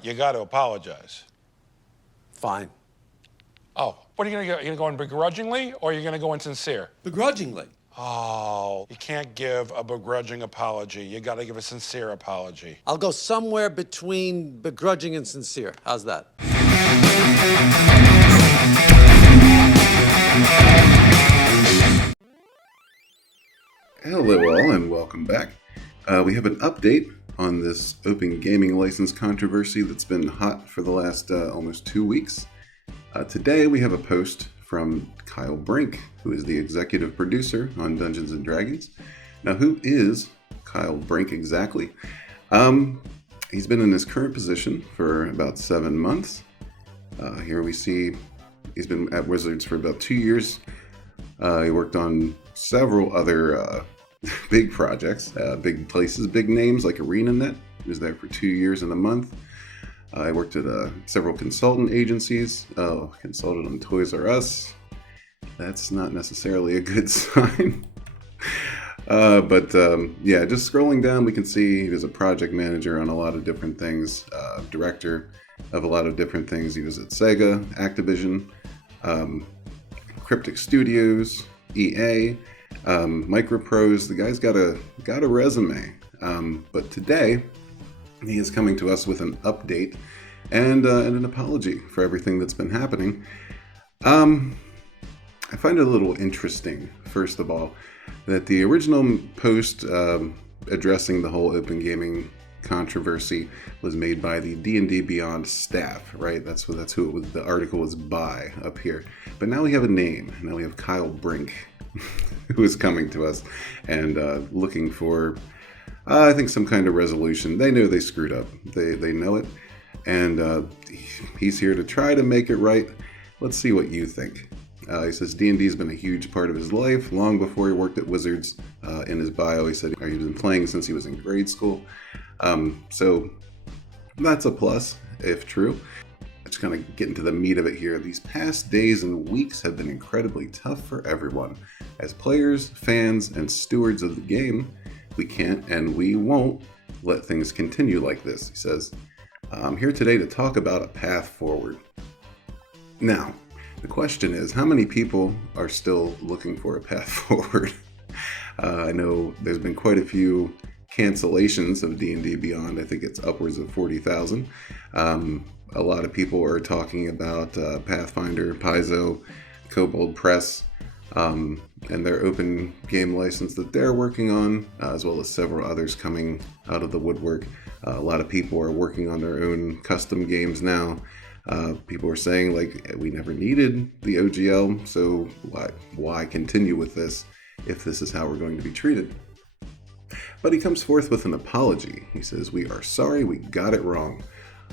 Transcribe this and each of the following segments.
You got to apologize. Fine. Oh, what are you going to go? You going to go in begrudgingly, or are you going to go in sincere? Begrudgingly. Oh, you can't give a begrudging apology. You got to give a sincere apology. I'll go somewhere between begrudging and sincere. How's that? Hello all and welcome back. We have an update on this open gaming license controversy that's been hot for the last almost 2 weeks. Today we have a post from Kyle Brink, who is the executive producer on Dungeons & Dragons. Now, who is Kyle Brink exactly? He's been in his current position for about 7 months. Here we see he's been at Wizards for about 2 years. He worked on several other big projects, big places, big names like ArenaNet. He was there for 2 years and a month. I worked at several consultant agencies. Consulted on Toys R Us. That's not necessarily a good sign. But just scrolling down, we can see he was a project manager on a lot of different things, director of a lot of different things. He was at Sega, Activision, Cryptic Studios, EA, Microprose. The guy's got a resume. But today, he is coming to us with an update and an apology for everything that's been happening. I find it a little interesting, first of all, that the original post addressing the whole open gaming controversy was made by the D&D Beyond staff, right? That's who it was. The article was by up here. But now we have a name. Now we have Kyle Brink, who is coming to us and looking for, I think, some kind of resolution. They know they screwed up. They know it. And he's here to try to make it right. Let's see what you think. He says D&D has been a huge part of his life. Long before he worked at Wizards, in his bio, he said he's been playing since he was in grade school. So that's a plus, if true. Let's kind of get into the meat of it here. These past days and weeks have been incredibly tough for everyone. As players, fans, and stewards of the game, we can't and we won't let things continue like this, he says. I'm here today to talk about a path forward. Now, the question is, how many people are still looking for a path forward? I know there's been quite a few cancellations of D&D Beyond. I think it's upwards of 40,000. A lot of people are talking about Pathfinder, Paizo, Kobold Press, and their open game license that they're working on, as well as several others coming out of the woodwork. A lot of people are working on their own custom games now. People are saying, like, we never needed the OGL, so why continue with this if this is how we're going to be treated? But he comes forth with an apology. He says, "We are sorry, we got it wrong.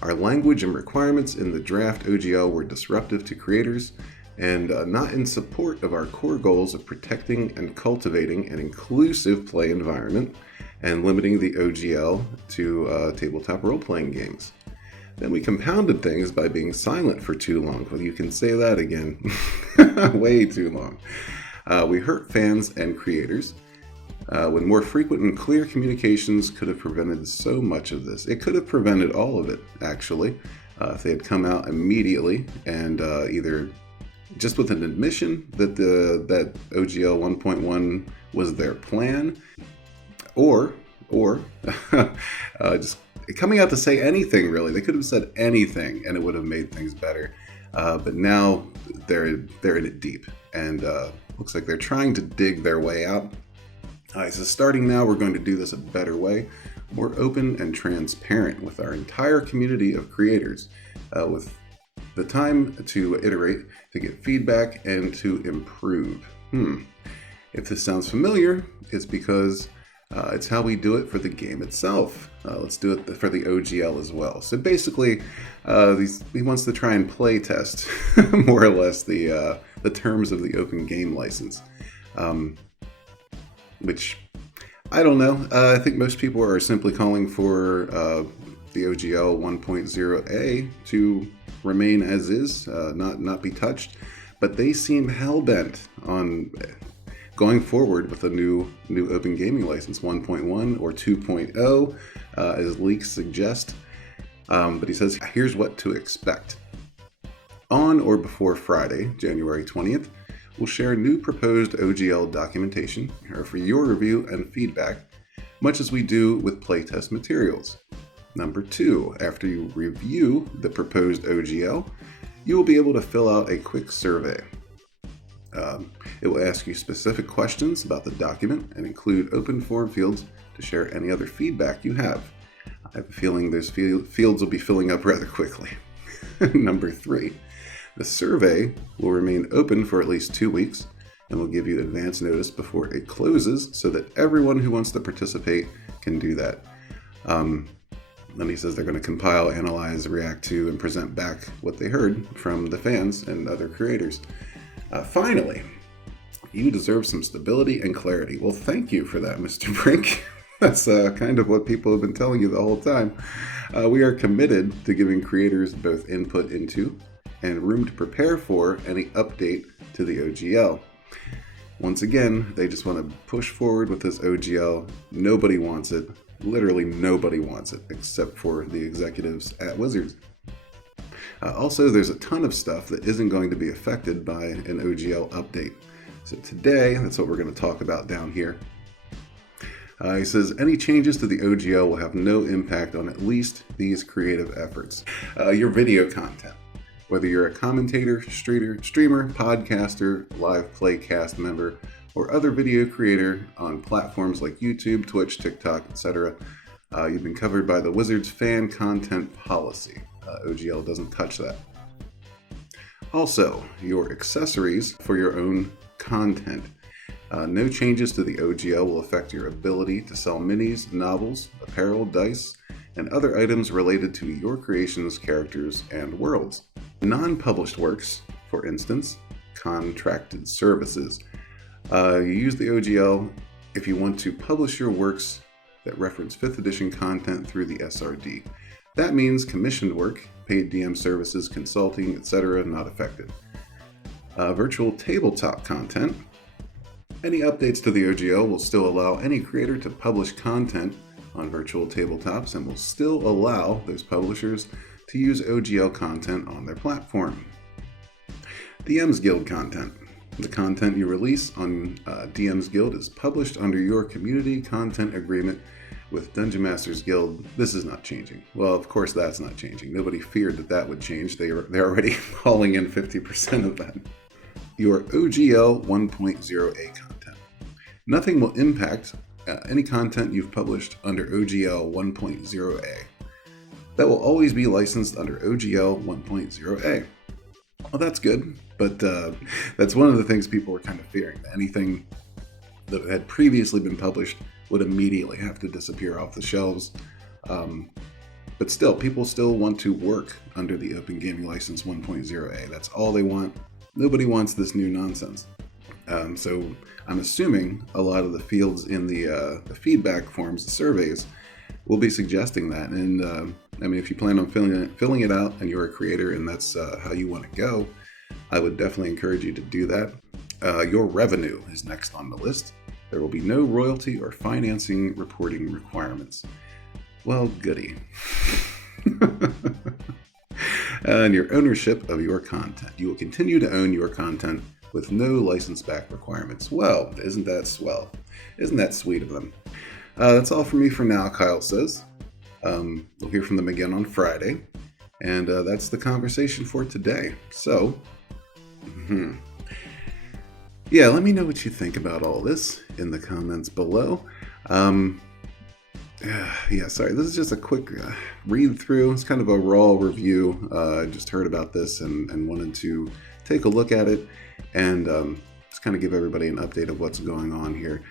Our language and requirements in the draft OGL were disruptive to creators and not in support of our core goals of protecting and cultivating an inclusive play environment and limiting the OGL to tabletop role-playing games. Then we compounded things by being silent for too long." Well, you can say that again. Way too long. We hurt fans and creators. When more frequent and clear communications could have prevented so much of this. It could have prevented all of it, actually, if they had come out immediately and either just with an admission that that OGL 1.1 was their plan, or just coming out to say anything, really. They could have said anything and it would have made things better. But now they're in it deep, and looks like they're trying to dig their way out. He says, starting now, we're going to do this a better way, more open and transparent with our entire community of creators, with the time to iterate, to get feedback, and to improve. If this sounds familiar, it's because it's how we do it for the game itself. Let's do it for the OGL as well. So basically, he wants to try and play test, more or less, the terms of the open game license. Which, I don't know. I think most people are simply calling for the OGL 1.0A to remain as is, not be touched. But they seem hell-bent on going forward with a new open gaming license, 1.1 or 2.0, as leaks suggest. But he says, here's what to expect. On or before Friday, January 20th, we'll share new proposed OGL documentation for your review and feedback, much as we do with playtest materials. Number 2, after you review the proposed OGL, you will be able to fill out a quick survey. It will ask you specific questions about the document and include open form fields to share any other feedback you have. I have a feeling those fields will be filling up rather quickly. Number 3, the survey will remain open for at least 2 weeks and will give you advance notice before it closes so that everyone who wants to participate can do that. Then he says they're going to compile, analyze, react to, and present back what they heard from the fans and other creators. Finally, you deserve some stability and clarity. Well, thank you for that, Mr. Brink. That's kind of what people have been telling you the whole time. We are committed to giving creators both input into and room to prepare for any update to the OGL. Once again, they just want to push forward with this OGL. Nobody wants it. Literally nobody wants it, except for the executives at Wizards. Also, there's a ton of stuff that isn't going to be affected by an OGL update. So today, that's what we're going to talk about down here. He says, any changes to the OGL will have no impact on at least these creative efforts. Your video content. Whether you're a commentator, streamer, podcaster, live playcast member, or other video creator on platforms like YouTube, Twitch, TikTok, etc., you've been covered by the Wizards fan content policy. OGL doesn't touch that. Also, your accessories for your own content. No changes to the OGL will affect your ability to sell minis, novels, apparel, dice, and other items related to your creations, characters, and worlds. Non-published works, for instance, contracted services. You use the OGL if you want to publish your works that reference 5th edition content through the SRD. That means commissioned work, paid DM services, consulting, etc. not affected. Virtual tabletop content. Any updates to the OGL will still allow any creator to publish content on virtual tabletops and will still allow those publishers to use OGL content on their platform. DM's Guild content. The content you release on DM's Guild is published under your community content agreement with Dungeon Masters Guild. This is not changing. Well, of course that's not changing. Nobody feared that would change. They're already hauling in 50% of that. Your OGL 1.0a content. Nothing will impact any content you've published under OGL 1.0a. That will always be licensed under OGL 1.0a. Well, that's good, but that's one of the things people were kind of fearing. That anything that had previously been published would immediately have to disappear off the shelves. But still, people still want to work under the Open Gaming License 1.0a. That's all they want. Nobody wants this new nonsense. So I'm assuming a lot of the fields in the feedback forms, the surveys, will be suggesting that. And I mean, if you plan on filling it out and you're a creator and that's how you want to go, I would definitely encourage you to do that. Your revenue is next on the list. There will be no royalty or financing reporting requirements. Well, goody. And your ownership of your content. You will continue to own your content with no license back requirements. Well, isn't that swell? Isn't that sweet of them? That's all from me for now, Kyle says. We'll hear from them again on Friday. And that's the conversation for today. So, yeah, let me know what you think about all this in the comments below. Yeah, sorry, this is just a quick read through. It's kind of a raw review. I just heard about this and wanted to take a look at it and just kind of give everybody an update of what's going on here.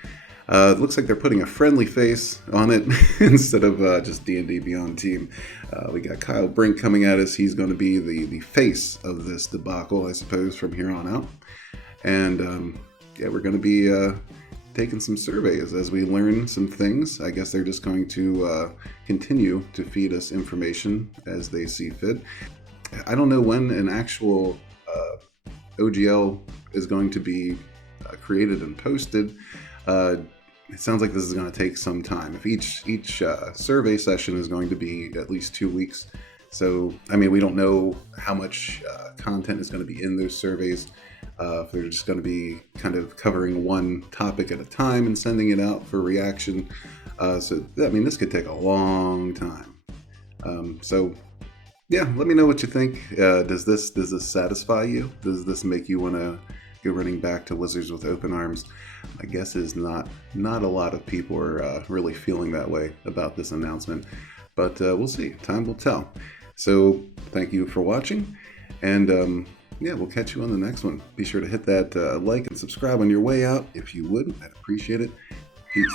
It looks like they're putting a friendly face on it instead of just D&D Beyond team. We got Kyle Brink coming at us. He's going to be the face of this debacle, I suppose, from here on out. And yeah, we're going to be taking some surveys as we learn some things. I guess they're just going to continue to feed us information as they see fit. I don't know when an actual OGL is going to be created and posted. It sounds like this is going to take some time. If each survey session is going to be at least 2 weeks, So, I mean, we don't know how much content is going to be in those surveys. If they're just going to be kind of covering one topic at a time and sending it out for reaction. So, I mean, this could take a long time. So, yeah, let me know what you think. Does this satisfy you? Does this make you want to go running back to Wizards with open arms? My guess is not a lot of people are really feeling that way about this announcement, but we'll see. Time will tell. So thank you for watching, and yeah, we'll catch you on the next one. Be sure to hit that like and subscribe on your way out if you would. I'd appreciate it. Peace.